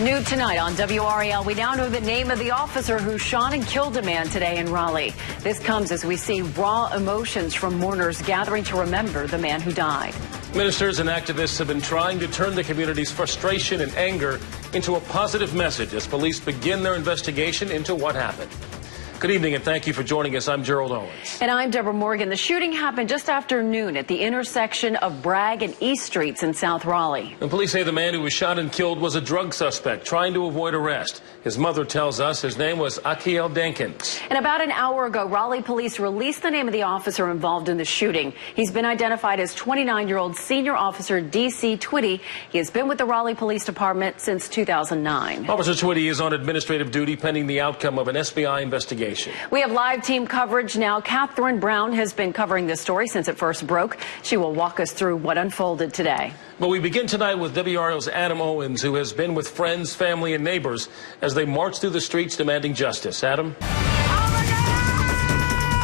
New tonight on WRAL, we now know the name of the officer who shot and killed a man today in Raleigh. This comes as we see raw emotions from mourners gathering to remember the man who died. Ministers and activists have been trying to turn the community's frustration and anger into a positive message as police begin their investigation into what happened. Good evening and thank you for joining us. I'm Gerald Owens. And I'm Deborah Morgan. The shooting happened just after noon at the intersection of Bragg and East Streets in South Raleigh. And police say the man who was shot and killed was a drug suspect trying to avoid arrest. His mother tells us his name was Akiel Dankins. And about an hour ago, Raleigh police released the name of the officer involved in the shooting. He's been identified as 29-year-old Senior Officer D.C. Twitty. He has been with the Raleigh Police Department since 2009. Officer Twitty is on administrative duty pending the outcome of an SBI investigation. We have live team coverage now. Catherine Brown has been covering this story since it first broke. She will walk us through what unfolded today. But we begin tonight with WRAL's Adam Owens, who has been with friends, family, and neighbors as they march through the streets demanding justice. Adam?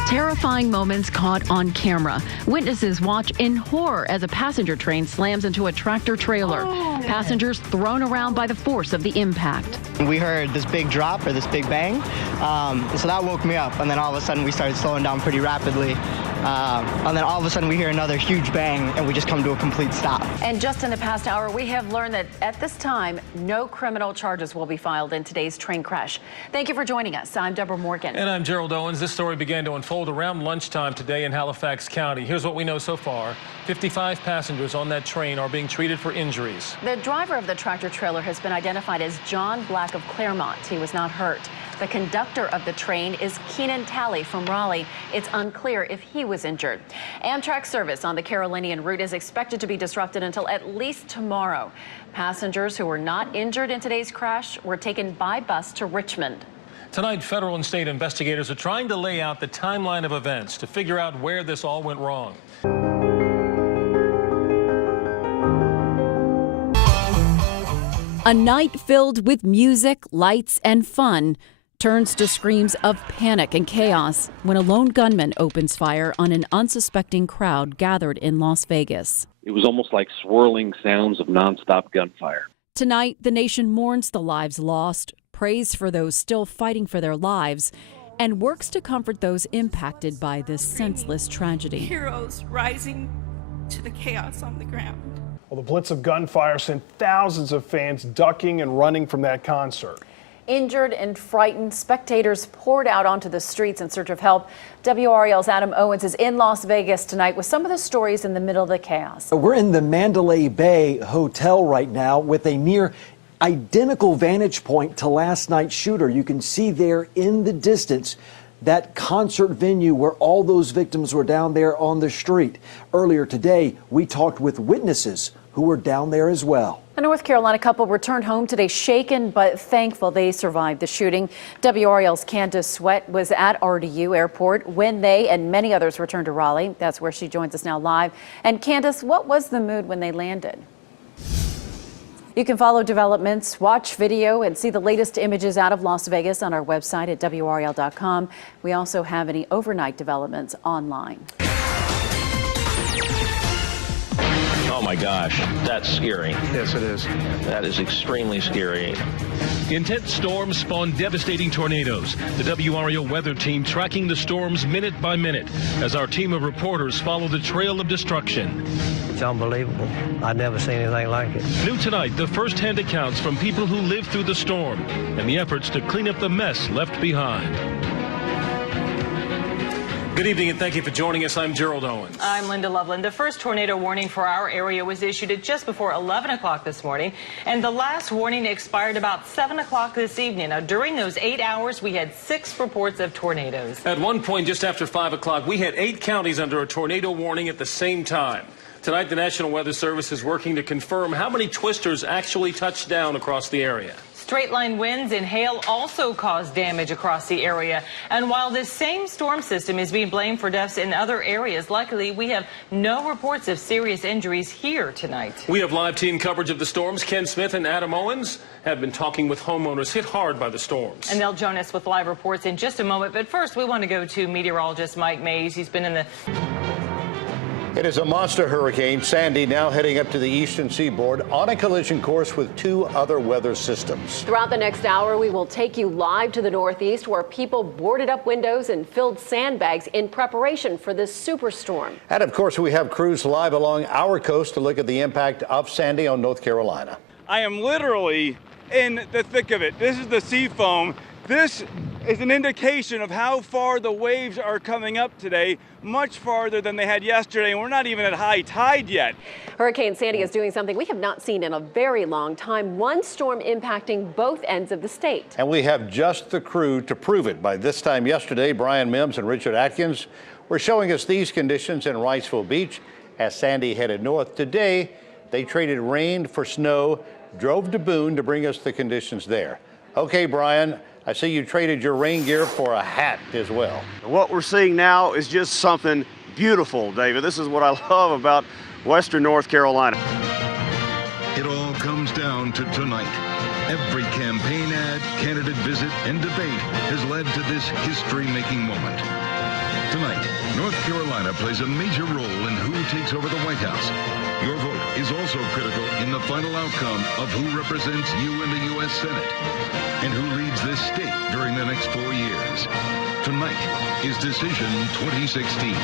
Terrifying moments caught on camera. Witnesses watch in horror as a passenger train slams into a tractor trailer. Passengers thrown around by the force of the impact. We heard this big drop or this big bang, so that woke me up, and then all of a sudden we started slowing down pretty rapidly. And then all of a sudden we hear another huge bang and we just come to a complete stop. And just in the past hour, we have learned that at this time, no criminal charges will be filed in today's train crash. Thank you for joining us. I'm Deborah Morgan. And I'm Gerald Owens. This story began to unfold around lunchtime today in Halifax County. Here's what we know so far. 55 passengers on that train are being treated for injuries. The driver of the tractor trailer has been identified as John Black of Claremont. He was not hurt. The conductor of the train is Keenan Talley from Raleigh. It's unclear if he was injured. Amtrak service on the Carolinian route is expected to be disrupted until at least tomorrow. Passengers who were not injured in today's crash were taken by bus to Richmond. Tonight, federal and state investigators are trying to lay out the timeline of events to figure out where this all went wrong. A night filled with music, lights, and fun turns to screams of panic and chaos when a lone gunman opens fire on an unsuspecting crowd gathered in Las Vegas. It was almost like swirling sounds of nonstop gunfire. Tonight, the nation mourns the lives lost, prays for those still fighting for their lives, and works to comfort those impacted by this senseless tragedy. Heroes rising to the chaos on the ground. Well, the blitz of gunfire sent thousands of fans ducking and running from that concert. Injured and frightened, spectators poured out onto the streets in search of help. WRAL's Adam Owens is in Las Vegas tonight with some of the stories in the middle of the chaos. We're in the Mandalay Bay Hotel right now with a near identical vantage point to last night's shooter. You can see there in the distance that concert venue where all those victims were down there on the street. Earlier today, we talked with witnesses who were down there as well. A North Carolina couple returned home today shaken but thankful they survived the shooting. WRAL's Candace Sweat was at RDU Airport when they and many others returned to Raleigh. That's where she joins us now live. And Candace, what was the mood when they landed? You can follow developments, watch video, and see the latest images out of Las Vegas on our website at WRAL.com. We also have any overnight developments online. Oh my gosh, that's scary. Yes, it is. That is extremely scary. Intense storms spawn devastating tornadoes. The WRAL weather team tracking the storms minute by minute as our team of reporters follow the trail of destruction. It's unbelievable. I've never seen anything like it. New tonight, the first-hand accounts from people who lived through the storm and the efforts to clean up the mess left behind. Good evening and thank you for joining us. I'm Gerald Owens. I'm Linda Loveland. The first tornado warning for our area was issued at just before 11 o'clock this morning, and the last warning expired about 7 o'clock this evening. Now, during those 8 hours, we had 6 reports of tornadoes. At one point, just after 5 o'clock, we had 8 counties under a tornado warning at the same time. Tonight, the National Weather Service is working to confirm how many twisters actually touched down across the area. Straight-line winds and hail also caused damage across the area. And while this same storm system is being blamed for deaths in other areas, luckily we have no reports of serious injuries here tonight. We have live team coverage of the storms. Ken Smith and Adam Owens have been talking with homeowners hit hard by the storms. And they'll join us with live reports in just a moment. But first, we want to go to meteorologist Mike Mays. He's been in the It is a monster hurricane, Sandy, now heading up to the eastern seaboard on a collision course with two other weather systems. Throughout the next hour, we will take you live to the northeast where people boarded up windows and filled sandbags in preparation for this superstorm. And of course, we have crews live along our coast to look at the impact of Sandy on North Carolina. I am literally in the thick of it. This is the sea foam. This is an indication of how far the waves are coming up today, much farther than they had yesterday, and we're not even at high tide yet. Hurricane Sandy is doing something we have not seen in a very long time, one storm impacting both ends of the state. And we have just the crew to prove it. By this time yesterday, Brian Mims and Richard Atkins were showing us these conditions in Wrightsville Beach as Sandy headed north. Today, they traded rain for snow, drove to Boone to bring us the conditions there. Okay, Brian, I see you traded your rain gear for a hat as well. What we're seeing now is just something beautiful, David. This is what I love about Western North Carolina. It all comes down to tonight. Every campaign ad, candidate visit, and debate has led to this history-making moment. Tonight, North Carolina plays a major role in who takes over the White House. Your vote is also critical in the final outcome of who represents you in the U.S. Senate and who leads this state during the next 4 years. Tonight is Decision 2016.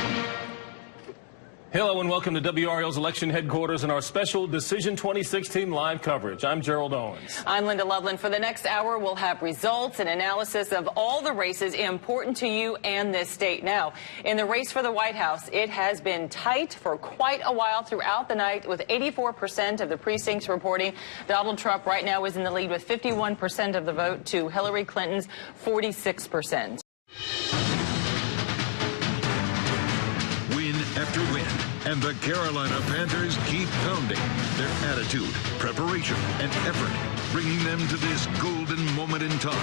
Hello and welcome to WRL's election headquarters and our special Decision 2016 live coverage. I'm Gerald Owens. I'm Linda Loveland. For the next hour, we'll have results and analysis of all the races important to you and this state. Now, in the race for the White House, it has been tight for quite a while throughout the night, with 84% of the precincts reporting Donald Trump right now is in the lead with 51% of the vote to Hillary Clinton's 46%. After win, and the Carolina Panthers keep pounding their attitude, preparation, and effort, bringing them to this golden moment in time.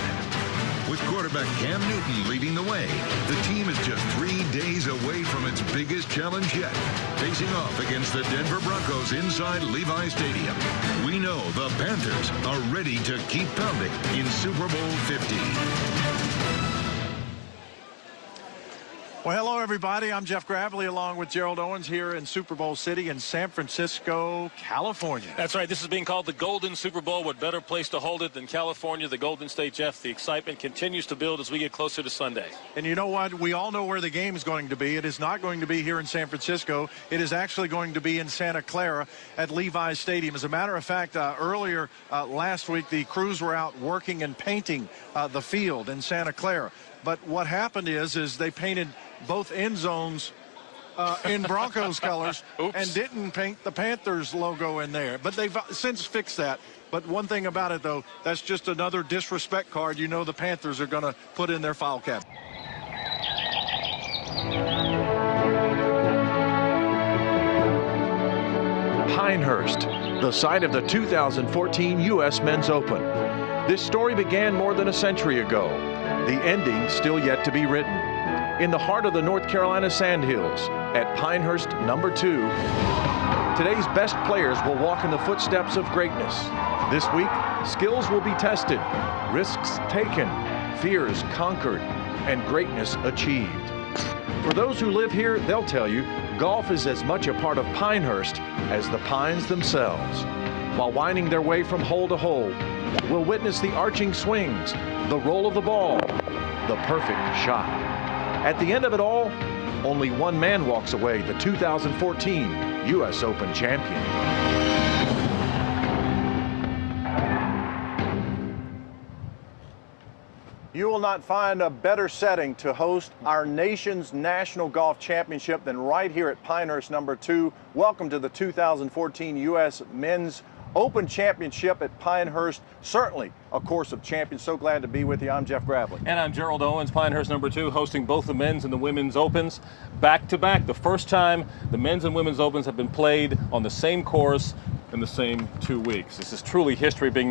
With quarterback Cam Newton leading the way, the team is just 3 days away from its biggest challenge yet, facing off against the Denver Broncos inside Levi Stadium. We know the Panthers are ready to keep pounding in Super Bowl 50. Well, hello, everybody. I'm Jeff Gravely along with Gerald Owens here in Super Bowl City in San Francisco, California. That's right. This is being called the Golden Super Bowl. What better place to hold it than California, the Golden State, Jeff? The excitement continues to build as we get closer to Sunday. And you know what? We all know where the game is going to be. It is not going to be here in San Francisco. It is actually going to be in Santa Clara at Levi Stadium. As a matter of fact, earlier last week, the crews were out working and painting the field in Santa Clara. But what happened is they painted both end zones in Broncos colors and didn't paint the Panthers logo in there. But they've since fixed that. But one thing about it, though, that's just another disrespect card you know the Panthers are going to put in their file cabinet. Pinehurst, the site of the 2014 U.S. Men's Open. This story began more than a century ago. The ending still yet to be written. In the heart of the North Carolina Sandhills, at Pinehurst number 2, today's best players will walk in the footsteps of greatness. This week, skills will be tested, risks taken, fears conquered, and greatness achieved. For those who live here, they'll tell you, golf is as much a part of Pinehurst as the pines themselves. While winding their way from hole to hole, we'll witness the arching swings, the roll of the ball, the perfect shot. At the end of it all, only one man walks away the 2014 U.S. Open champion. You will not find a better setting to host our nation's National Golf Championship than right here at Pinehurst number 2. Welcome to the 2014 U.S. Men's Open Championship at Pinehurst. Certainly a course of champions. So glad to be with you. I'm Jeff Gravely. And I'm Gerald Owens, Pinehurst number 2, hosting both the men's and the women's opens back to back. The first time the men's and women's opens have been played on the same course in the same 2 weeks. This is truly history being